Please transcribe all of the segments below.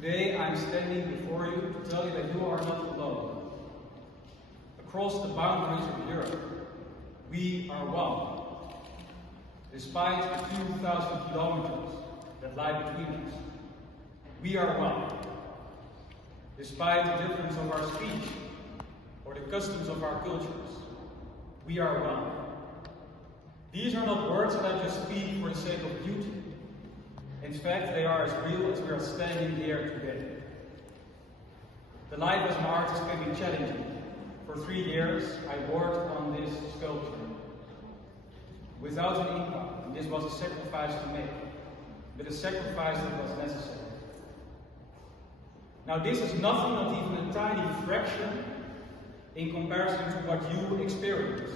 Today I'm standing before you to tell you that you are not alone. Across the boundaries of Europe, we are one. Despite the 2,000 kilometers that lie between us, we are one. Despite the difference of our speech or the customs of our cultures, we are one. These are not words that I just speak for the sake of beauty. In fact, they are as real as we are standing here today. The life as an artist can be challenging. For 3 years, I worked on this sculpture. Without an income, and this was a sacrifice to make, but a sacrifice that was necessary. Now this is nothing, not even a tiny fraction, in comparison to what you experience,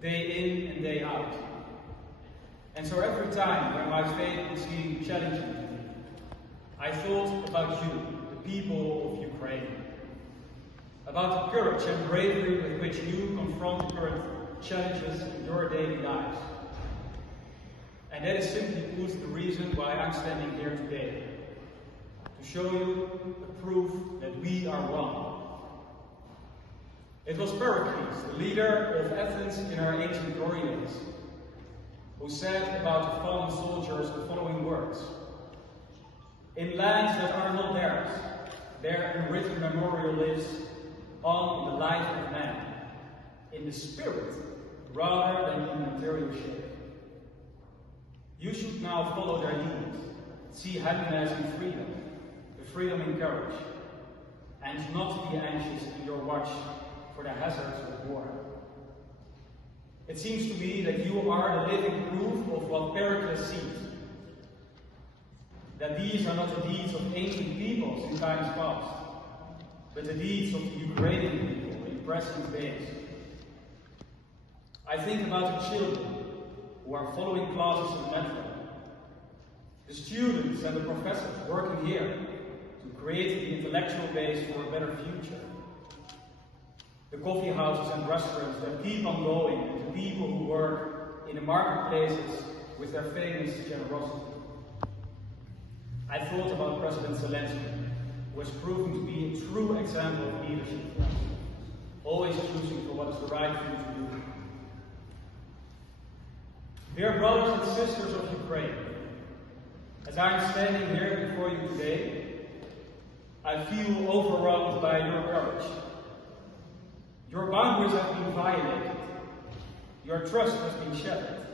day in and day out. And so every time when my faith is being challenging to me, I thought about you, the people of Ukraine. About the courage and bravery with which you confront the current challenges in your daily lives. And that is simply put the reason why I'm standing here today. To show you the proof that we are one. It was Pericles, the leader of Athens in our ancient glory days, who said about the fallen soldiers the following words: "In lands that are not theirs, their unwritten memorial lives on in the life of man, in the spirit rather than in material shape. You should now follow their lead, see happiness in freedom, the freedom in courage, and not be anxious in your watch for the hazards of war." It seems to me that you are the living proof of what Pericles sees. That these are not the deeds of ancient peoples in times past, but the deeds of the Ukrainian people in present days. I think about the children who are following classes in metro, the students and the professors working here to create the intellectual base for a better future, the coffee houses and restaurants that keep on going, and the people who work in the marketplaces with their famous generosity. I thought about President Zelensky, who has proven to be a true example of leadership, always choosing for what is the right thing to do. Dear brothers and sisters of Ukraine, as I am standing here before you today, I feel overwhelmed by your courage. Your boundaries have been violated. Your trust has been shattered.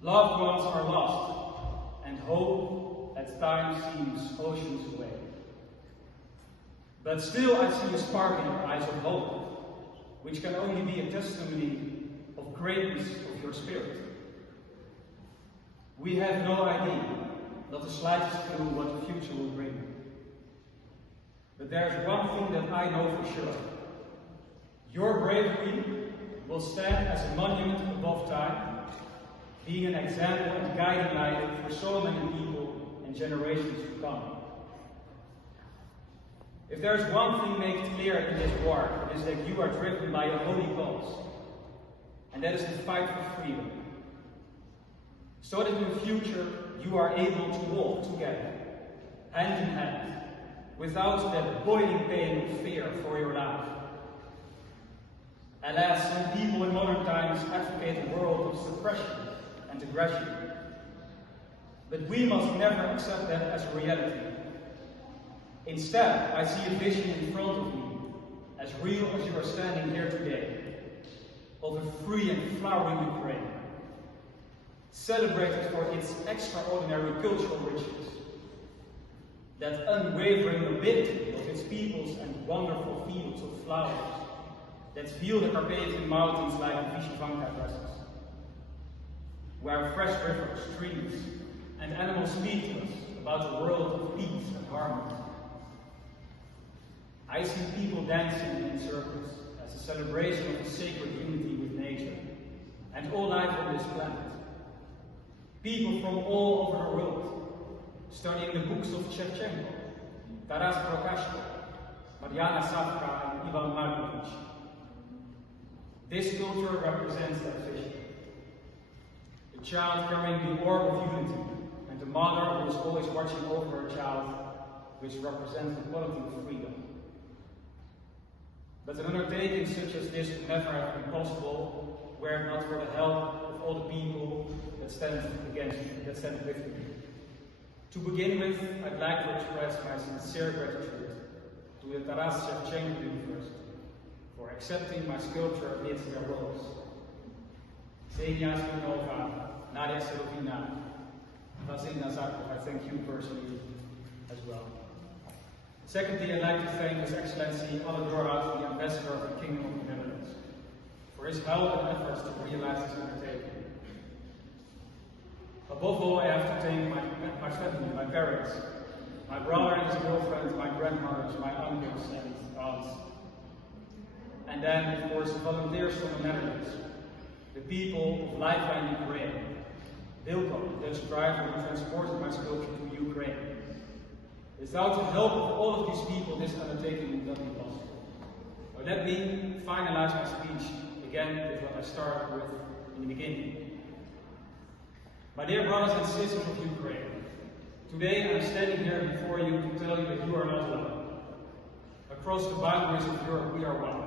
Loved ones are lost, and hope at times seems oceans away. But still I see a spark in your eyes of hope, which can only be a testimony of greatness of your spirit. We have no idea, not the slightest clue, what the future will bring. But there's one thing that I know for sure. Your bravery will stand as a monument above time, being an example and guiding light for so many people and generations to come. If there's one thing made clear in this war, it is that you are driven by a holy cause, and that is the fight for freedom. So that in the future you are able to walk together, hand in hand, without that boiling pain of fear for your life. Alas, some people in modern times advocate a world of suppression and aggression. But we must never accept that as a reality. Instead, I see a vision in front of me, as real as you are standing here today, of a free and flowering Ukraine, celebrated for its extraordinary cultural riches, that unwavering nobility of its peoples and wonderful fields of flowers, that feel the Carpathian mountains like Vyshvanka dresses, where fresh rivers, streams, and animals speak to us about a world of peace and harmony. I see people dancing in circles as a celebration of the sacred unity with nature and all life on this planet. People from all over the world studying the books of Shevchenko, Taras Prokashko, Mariana Savka, and Ivan Markovich. This sculpture represents that vision. The child carrying the orb of unity, and the mother who is always watching over her child which represents the quality of freedom. But an undertaking such as this would never have been possible were it not for the help of all the people that stand with me. To begin with, I'd like to express my sincere gratitude to the Taras Shevchenko University for accepting my sculpture amidst their roles. Ksenia Smirnova, Nadia Selovina, Vasil Nazarov, I thank you personally as well. Secondly, I'd like to thank His Excellency Alle Dorhauta, the Ambassador of the Kingdom of the Netherlands, for his help and efforts to realize this undertaking. Above all, I have to thank my family, my parents, my brother and his girlfriend, my grandmothers, my uncles and aunts. And then, of course, the volunteers from the Netherlands, the people of Lifeline Ukraine, Wilco, the Dutch driver who transported my sculpture to Ukraine. Without the help of all of these people, this undertaking would not be possible. But let me finalize my speech again with what I started with in the beginning. My dear brothers and sisters of Ukraine, today I'm standing here before you to tell you that you are not alone. Across the boundaries of Europe, we are one.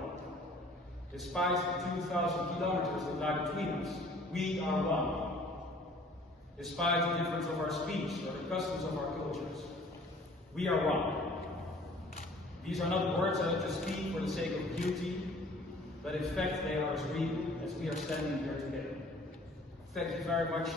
Despite the 2,000 kilometers that lie between us, we are one. Despite the difference of our speech or the customs of our cultures, we are one. These are not words that I just speak for the sake of beauty, but in fact they are as real as we are standing here today. Thank you very much.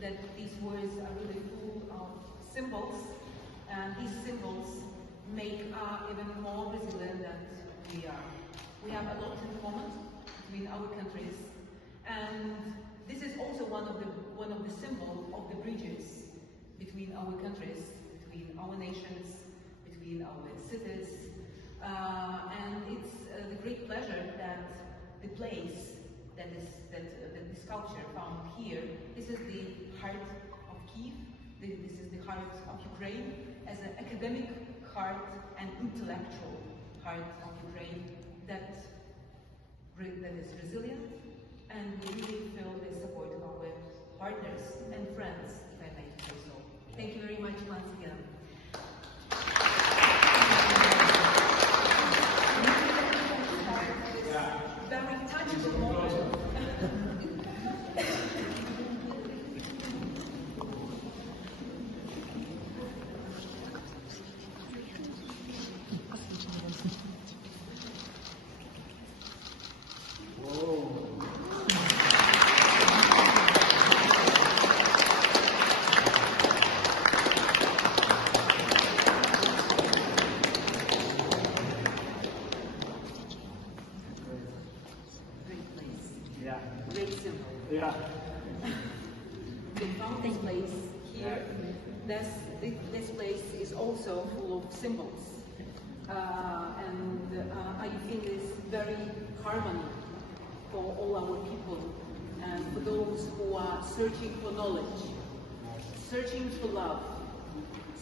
That these words are really full of symbols, and these symbols make us even more resilient than we are. We have a lot in common between our countries, and this is also one of the symbols of the bridges between our countries, between our nations, between our cities, and it's the great pleasure that the place that the sculpture found here. This is the heart of Kyiv. This is the heart of Ukraine, as an academic heart and intellectual heart of Ukraine that is resilient, and we really feel the support of our partners and friends, if I may say so. Thank you very much once again. Very touchable moment. This place is also full of symbols, and I feel this very harmony for all our people and for those who are searching for knowledge, searching for love,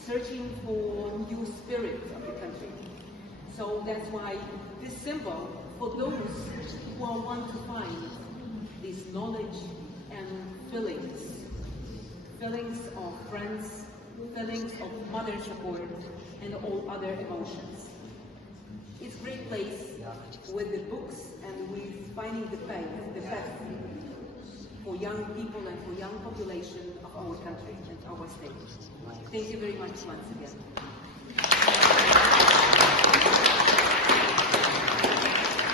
searching for new spirit of the country. So that's why this symbol, for those who want to find this knowledge and feelings of friends, feelings of mother support, and all other emotions. It's a great place with the books and with finding the path for young people and for young population of our country and our state. Thank you very much once again.